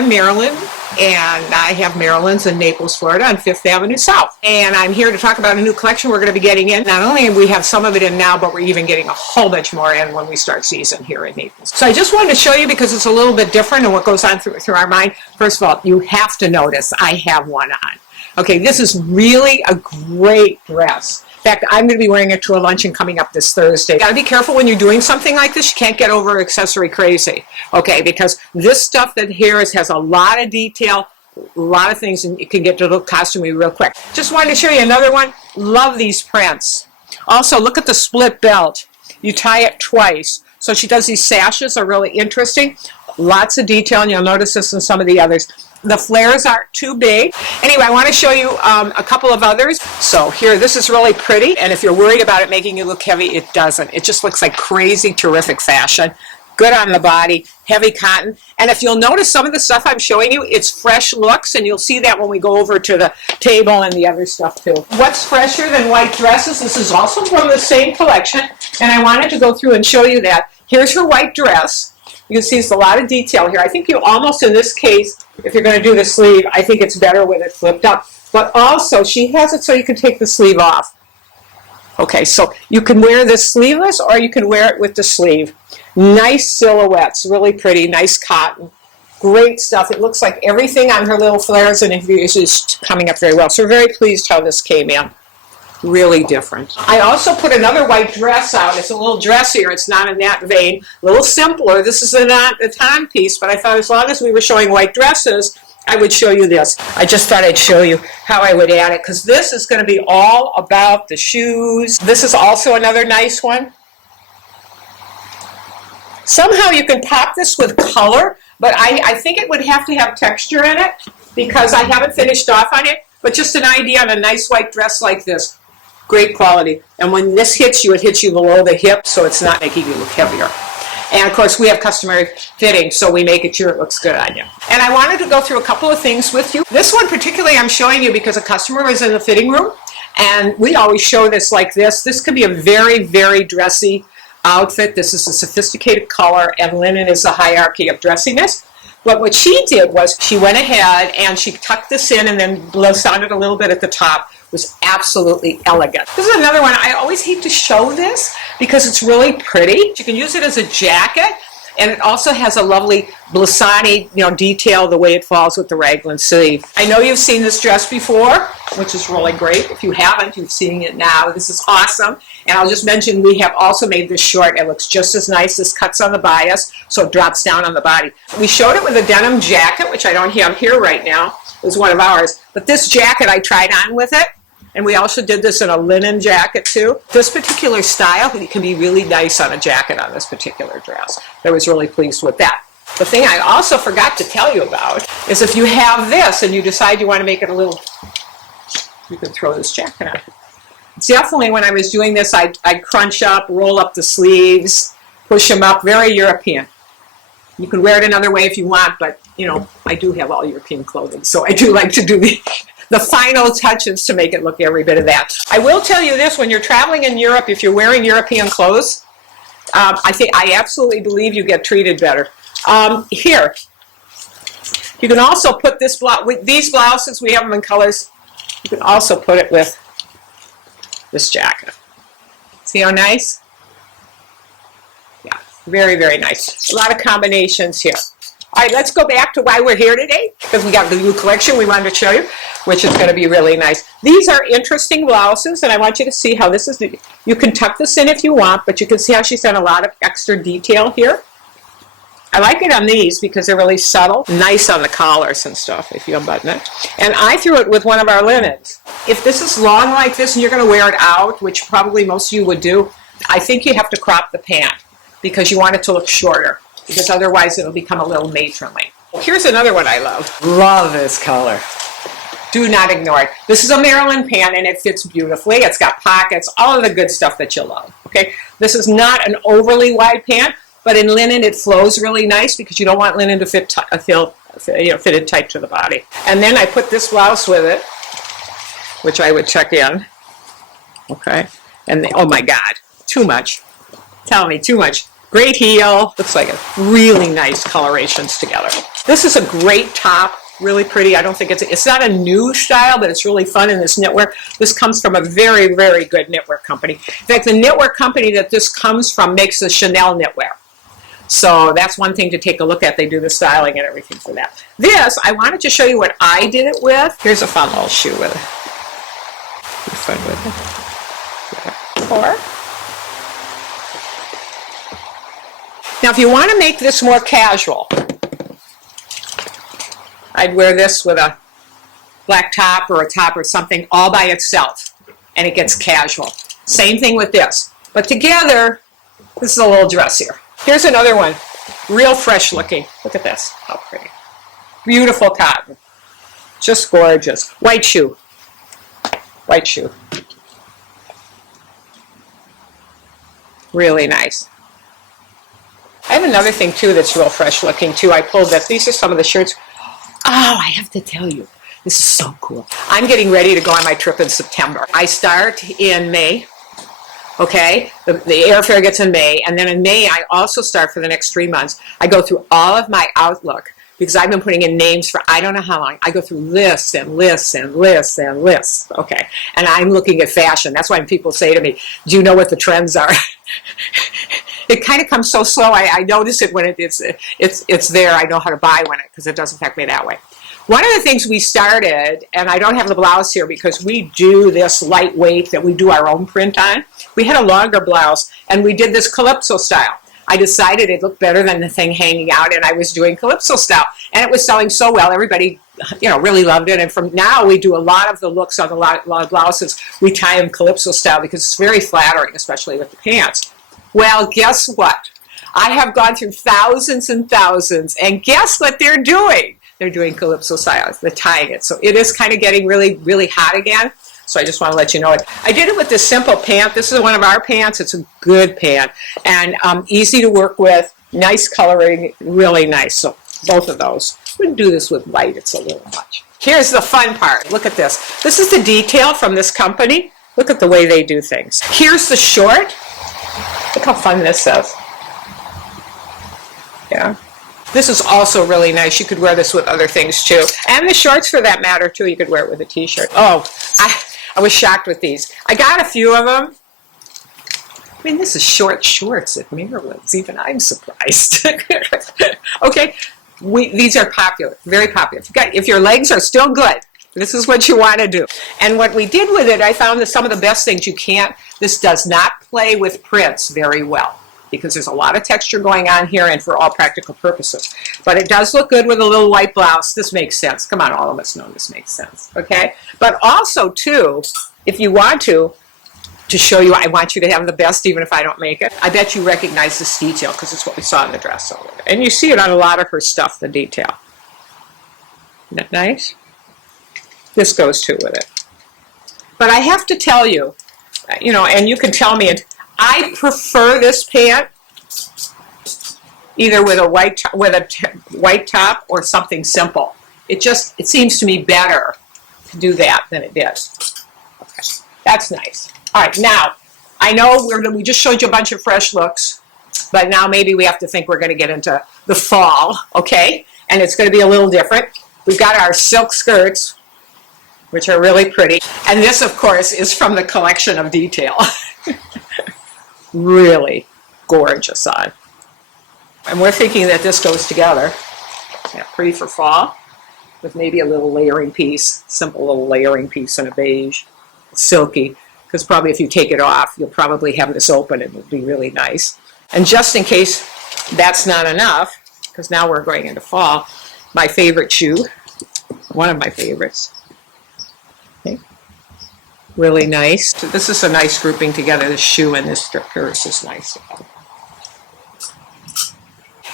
I'm Marilyn, and I have Marilyn's in Naples, Florida on 5th Avenue South. And I'm here to talk about a new collection we're going to be getting in. Not only do we have some of it in now, but we're even getting a whole bunch more in when we start season here in Naples. So I just wanted to show you because it's a little bit different and what goes on through our mind. First of all, you have to notice I have one on. Okay, this is really a great dress. In fact, I'm going to be wearing it to a luncheon coming up this Thursday. You got to be careful when you're doing something like this. You can't get over accessory crazy, okay? Because this stuff that here has a lot of detail, a lot of things, and you can get to the costume real quick. Just wanted to show you another one. Love these prints. Also, look at the split belt. You tie it twice. So she does these sashes are really interesting. Lots of detail, and you'll notice this in some of the others. The flares aren't too big. Anyway, I want to show you a couple of others. So here, this is really pretty, and if you're worried about it making you look heavy, it doesn't. It just looks like crazy, terrific fashion. Good on the body, heavy cotton. And if you'll notice some of the stuff I'm showing you, it's fresh looks, and you'll see that when we go over to the table and the other stuff too. What's fresher than white dresses? This is also from the same collection, and I wanted to go through and show you that. Here's her white dress. You can see it's a lot of detail here. I think you almost, in this case, if you're going to do the sleeve, I think it's better with it flipped up. But also, she has it so you can take the sleeve off. Okay, so you can wear this sleeveless or you can wear it with the sleeve. Nice silhouettes, really pretty, nice cotton. Great stuff. It looks like everything on her little flares and is just coming up very well. So we're very pleased how this came in. Really different. I also put another white dress out. It's a little dressier. It's not in that vein. A little simpler. This is not a time piece, but I thought as long as we were showing white dresses, I would show you this. I just thought I'd show you how I would add it, because this is going to be all about the shoes. This is also another nice one. Somehow you can pop this with color, but I think it would have to have texture in it, because I haven't finished off on it, but just an idea on a nice white dress like this. Great quality. And when this hits you, it hits you below the hip, so it's not making you look heavier. And of course, we have customary fitting, so we make it sure it looks good on you. And I wanted to go through a couple of things with you. This one particularly I'm showing you because a customer was in the fitting room, and we always show this like this. This could be a very, very dressy outfit. This is a sophisticated color, and linen is the hierarchy of dressiness. But what she did was she went ahead and she tucked this in and then bloused on it a little bit at the top. It was absolutely elegant. This is another one. I always hate to show this because it's really pretty. You can use it as a jacket, and it also has a lovely blousani, detail the way it falls with the raglan sleeve. I know you've seen this dress before, which is really great. If you haven't, you've seen it now. This is awesome. And I'll just mention we have also made this short. It looks just as nice. This cuts on the bias, so it drops down on the body. We showed it with a denim jacket, which I don't have here right now. It was one of ours. But this jacket I tried on with it. And we also did this in a linen jacket too. This particular style can be really nice on a jacket on this particular dress. I was really pleased with that. The thing I also forgot to tell you about is if you have this and you decide you want to make it a little, you can throw this jacket on. It's definitely, when I was doing this, I'd crunch up, roll up the sleeves, push them up, very European. You can wear it another way if you want, but I do have all European clothing, so I do like to do the final touches to make it look every bit of that. I will tell you this, when you're traveling in Europe, if you're wearing European clothes, I absolutely believe you get treated better. Here, you can also put this blouse, with these blouses, we have them in colors, you can also put it with this jacket. See how nice? Yeah, very, very nice. A lot of combinations here. All right, let's go back to why we're here today, because we got the new collection we wanted to show you, which is going to be really nice. These are interesting blouses, and I want you to see how this is. You can tuck this in if you want, but you can see how she's done a lot of extra detail here. I like it on these because they're really subtle. Nice on the collars and stuff if you unbutton it. And I threw it with one of our linens. If this is long like this and you're going to wear it out, which probably most of you would do, I think you have to crop the pant because you want it to look shorter, because otherwise it'll become a little matronly. Here's another one I love. Love this color. Do not ignore it. This is a Marilyn pant, and it fits beautifully. It's got pockets, all of the good stuff that you love. Okay, this is not an overly wide pant, but in linen it flows really nice because you don't want linen to fitted tight to the body. And then I put this blouse with it, which I would tuck in. Okay, and oh my God, too much. Tell me, too much. Great heel. Looks like a really nice colorations together. This is a great top. Really pretty. I don't think it's not a new style, but it's really fun in this knitwear. This comes from a very, very good knitwear company. In fact, the knitwear company that this comes from makes the Chanel knitwear. So that's one thing to take a look at. They do the styling and everything for that. This, I wanted to show you what I did it with. Here's a fun little shoe with it. Be fun with it. Or, now if you want to make this more casual, I'd wear this with a black top or a top or something all by itself, and it gets casual. Same thing with this. But together, this is a little dressier. Here's another one, real fresh looking. Look at this, how pretty. Beautiful cotton, just gorgeous. White shoe, white shoe. Really nice. I have another thing too that's real fresh looking too. I pulled this. These are some of the shirts. Oh, I have to tell you, this is so cool. I'm getting ready to go on my trip in September. I start in May, okay? The airfare gets in May, and then in May I also start for the next 3 months. I go through all of my Outlook, because I've been putting in names for I don't know how long. I go through lists and lists and lists and lists, okay? And I'm looking at fashion. That's why when people say to me, do you know what the trends are? It kind of comes so slow. I notice it when it's there. I know how to buy when because it doesn't affect me that way. One of the things we started, and I don't have the blouse here because we do this lightweight that we do our own print on. We had a longer blouse, and we did this calypso style. I decided it looked better than the thing hanging out, and I was doing calypso style, and it was selling so well. Everybody, really loved it. And from now, we do a lot of the looks on a lot of blouses. We tie them calypso style because it's very flattering, especially with the pants. Well, guess what? I have gone through thousands and thousands, and guess what they're doing? They're doing calypso style. They're tying it. So it is kind of getting really, really hot again. So I just want to let you know it. I did it with this simple pant. This is one of our pants. It's a good pant and easy to work with. Nice coloring, really nice. So both of those. We can do this with white. It's a little much. Here's the fun part. Look at this. This is the detail from this company. Look at the way they do things. Here's the short. Look how fun this is. Yeah. This is also really nice. You could wear this with other things too. And the shorts for that matter too. You could wear it with a t-shirt. Oh, I was shocked with these. I got a few of them. I mean, this is short shorts at Marilyn's. Even I'm surprised. Okay. These are popular. Very popular. If your legs are still good, this is what you want to do. And what we did with it, I found that some of the best things you can't, this does not play with prints very well because there's a lot of texture going on here and for all practical purposes. But it does look good with a little white blouse. This makes sense. Come on, all of us know this makes sense, okay? But also, too, if you want to show you, I want you to have the best even if I don't make it. I bet you recognize this detail because it's what we saw in the dress over there. And you see it on a lot of her stuff, the detail. Isn't that nice? This goes too with it. But I have to tell you, and you can tell me, I prefer this pant either with a white top or something simple. It seems to me better to do that than it did. Okay, that's nice. All right, now I know we just showed you a bunch of fresh looks, but now maybe we have to think we're going to get into the fall, okay? And it's going to be a little different. We've got our silk skirts, which are really pretty. And this, of course, is from the collection of detail. Really gorgeous on. And we're thinking that this goes together. Yeah, pretty for fall, with maybe a little layering piece, simple little layering piece in a beige, silky, because probably if you take it off, you'll probably have this open and it'll be really nice. And just in case that's not enough, because now we're going into fall, my favorite shoe, one of my favorites. Okay. Really nice. So this is a nice grouping together. This shoe and this purse is nice.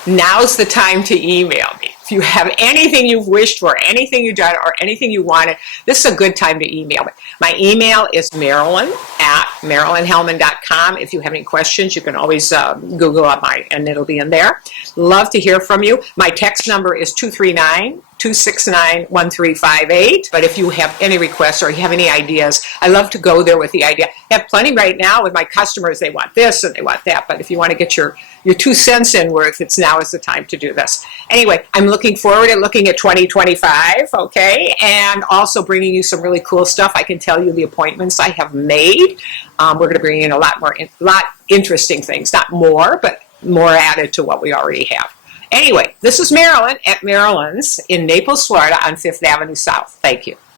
Now's the time to email me. If you have anything you've wished for, anything you've done, or anything you wanted, this is a good time to email me. My email is marilyn@marilynhellman.com. If you have any questions, you can always Google up and it'll be in there. Love to hear from you. My text number is 239-2 269-1358. But if you have any requests or you have any ideas, I love to go there with the idea. I have plenty right now with my customers. They want this and they want that. But if you want to get your 2 cents in worth, now is the time to do this. Anyway, I'm looking forward to looking at 2025, okay? And also bringing you some really cool stuff. I can tell you the appointments I have made. We're going to bring in a lot interesting things. Not more, but more added to what we already have. Anyway, this is Marilyn at Marilyn's in Naples, Florida on 5th Avenue South. Thank you.